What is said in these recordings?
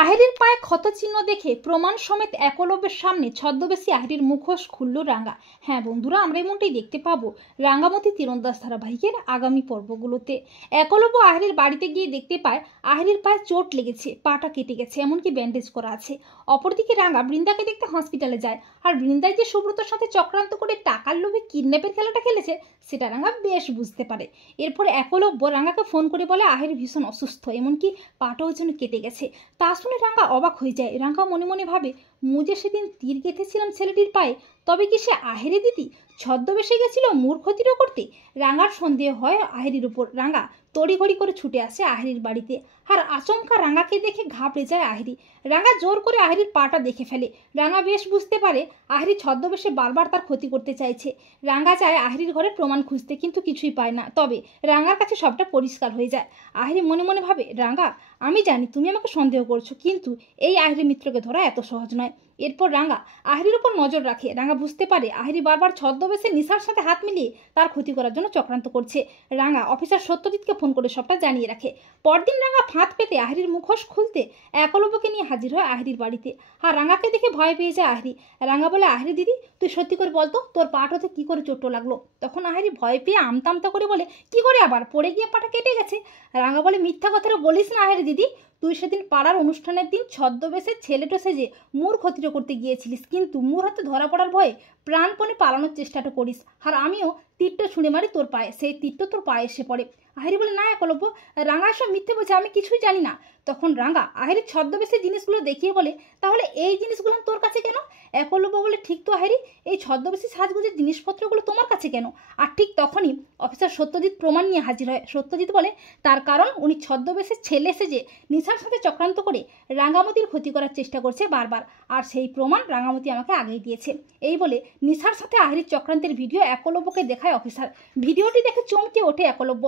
আহিরির পায়ে ক্ষতচিহ্ন দেখে প্রমাণ সমেত একলব্যের সামনে ছদ্মবেশী আহিরির মুখোশ খুলল রাঙ্গা। হ্যাঁ বন্ধুরা, আমরা এমনটাই দেখতে পাবো রাঙ্গামতি তীরন্দাজ ধারাবাহিকের আগামী পর্বগুলোতে। একলব্য আহিরির বাড়িতে গিয়ে দেখতে পায় আহিরির পায়ে চোট লেগেছে, পাটা কেটে গেছে, এমনকি ব্যান্ডেজ করা আছে। অপরদিকে রাঙ্গা বৃন্দাকে দেখতে হসপিটালে যায়, আর বৃন্দায় যে সুব্রতর সাথে চক্রান্ত করে টাকার লোভে কিডন্যাপের খেলাটা খেলেছে সেটা রাঙ্গা বেশ বুঝতে পারে। এরপর একলব্য রাঙ্গাকে ফোন করে বলে আহিরি ভীষণ অসুস্থ, এমনকি পাটাও যেন কেটে গেছে। তা শুনে রাঙ্গা অবাক হয়ে যায়। রাঙ্গা মনে মনে ভাবে, মুজে সেদিন তীর গেঁথেছিলাম ছেলেটির পায়ে, তবে কি সে আহিরি দিদি ছদ্মবেশে গেছিল মূর ক্ষতিরও করতে? রাঙ্গার সন্দেহ হয় আহিরির উপর। রাঙ্গা তড়িঘড়ি করে ছুটে আসে আহিরির বাড়িতে, আর আচমকা রাঙ্গাকে দেখে ঘাবড়ে যায় আহিরি। রাঙ্গা জোর করে আহিরির পাটা দেখে ফেলে। রাঙ্গা বেশ বুঝতে পারে আহিরি ছদ্মবেশে বারবার তার ক্ষতি করতে চাইছে। রাঙ্গা যায় আহিরির ঘরে প্রমাণ খুঁজতে, কিন্তু কিছুই পায় না। তবে রাঙ্গার কাছে সবটা পরিষ্কার হয়ে যায়। আহিরি মনে মনে ভাবে, রাঙ্গা আমি জানি তুমি আমাকে সন্দেহ করছো, কিন্তু এই আহিরি মিত্রকে ধরা এত সহজ নয়। এরপর রাঙ্গা আহিরির উপর নজর রাখে। রাঙ্গা বুঝতে পারে আহিরি বারবার ছদ্মবেশে নিশার সাথে হাত মিলিয়ে তার ক্ষতি করার জন্য চক্রান্ত করছে। রাঙ্গা অফিসার সত্যজিৎকে ফোন করে সবটা জানিয়ে রাখে। পরদিন রাঙ্গা ফাঁদ পেতে আহিরির মুখোশ খুলতে একলব্যকে নিয়ে হাজির হয় আহিরির বাড়িতে। আর রাঙ্গাকে দেখে ভয় পেয়ে যায় আহিরি। রাঙ্গা বলে, আহিরি দিদি তুই সত্যি করে বলতো তোর পাটাতে কি করে চোট লাগলো? তখন আহিরি ভয় পেয়ে আমতামতা করে বলে, কি করে আবার, পড়ে গিয়ে পাটা কেটে গেছে। রাঙ্গা বলে, মিথ্যা কথাটা বলিস না আহিরি দিদি, তুই সেদিন পাড়ার অনুষ্ঠানের দিন ছদ্মবেশে ছেলেটা সেজে মূর ক্ষতিটা করতে গিয়েছিলিস, কিন্তু মূর হাতে ধরা পড়ার ভয়ে প্রাণপণে পালানোর চেষ্টাটা করিস, আর আমিও তীরটা ছুঁড়ে মারি তোর পায়ে, সেই তীরটা তোর পায়ে এসে পড়ে। আহিরি বলে, না একলব্য, রাঙ্গা সব মিথ্যে বলছে, আমি কিছুই জানি না। তখন রাঙ্গা আহিরির ছদ্মবেশে জিনিসগুলো দেখিয়ে বলে, তাহলে এই জিনিসগুলো তোর কাছে কেন? একলব্য বলে, ঠিক তো আহিরি, এই ছদ্মবেশী সাজগুজের জিনিসপত্রগুলো তোমার কাছে কেন? আর ঠিক তখনই অফিসার সত্যজিৎ প্রমাণ নিয়ে হাজির হয়। সত্যজিৎ বলে, তার কারণ উনি ছদ্মবেশের ছেলে সেজে নিশার সাথে চক্রান্ত করে রাঙ্গামতির ক্ষতি করার চেষ্টা করছে বারবার, আর সেই প্রমাণ রাঙ্গামতি আমাকে আগেই দিয়েছে। এই বলে নিশার সাথে আহিরির চক্রান্তের ভিডিও একলব্যকে দেখায় অফিসার। ভিডিওটি দেখে চমকে ওঠে একলব্য।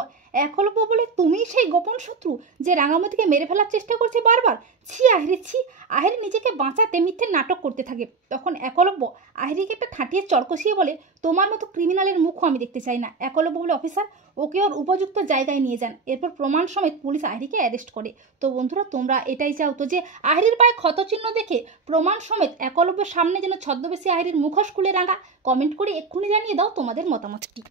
একলব্য বলে, তুমিই সেই গোপন শত্রু যে রাঙ্গামতিকে মেরে ফেলার চেষ্টা করছে বারবার? ছি আহিরি, ছি। আহিরি নিজেকে বাঁচাতে মিথ্যে নাটক করতে থাকে। তখন একলব্য আহিরিকে একটা ঠাঁটিয়ে চড়কষিয়ে বলে, তোমার মতো ক্রিমিনালের মুখও আমি দেখতে চাই না। একলব্য বলে, অফিসার ওকে ওর উপযুক্ত জায়গায় নিয়ে যান। এরপর প্রমাণ সমেত পুলিশ আহিরিকে অ্যারেস্ট করে। তো বন্ধুরা, তোমরা এটাই চাও তো যে আহিরির পায়ে ক্ষতচিহ্ন দেখে প্রমাণ সমেত একলব্যের সামনে যেন ছদ্মবেশী আহিরির মুখোশ খুলে রাঙ্গা? কমেন্ট করে এক্ষুনি জানিয়ে দাও তোমাদের মতামতটি।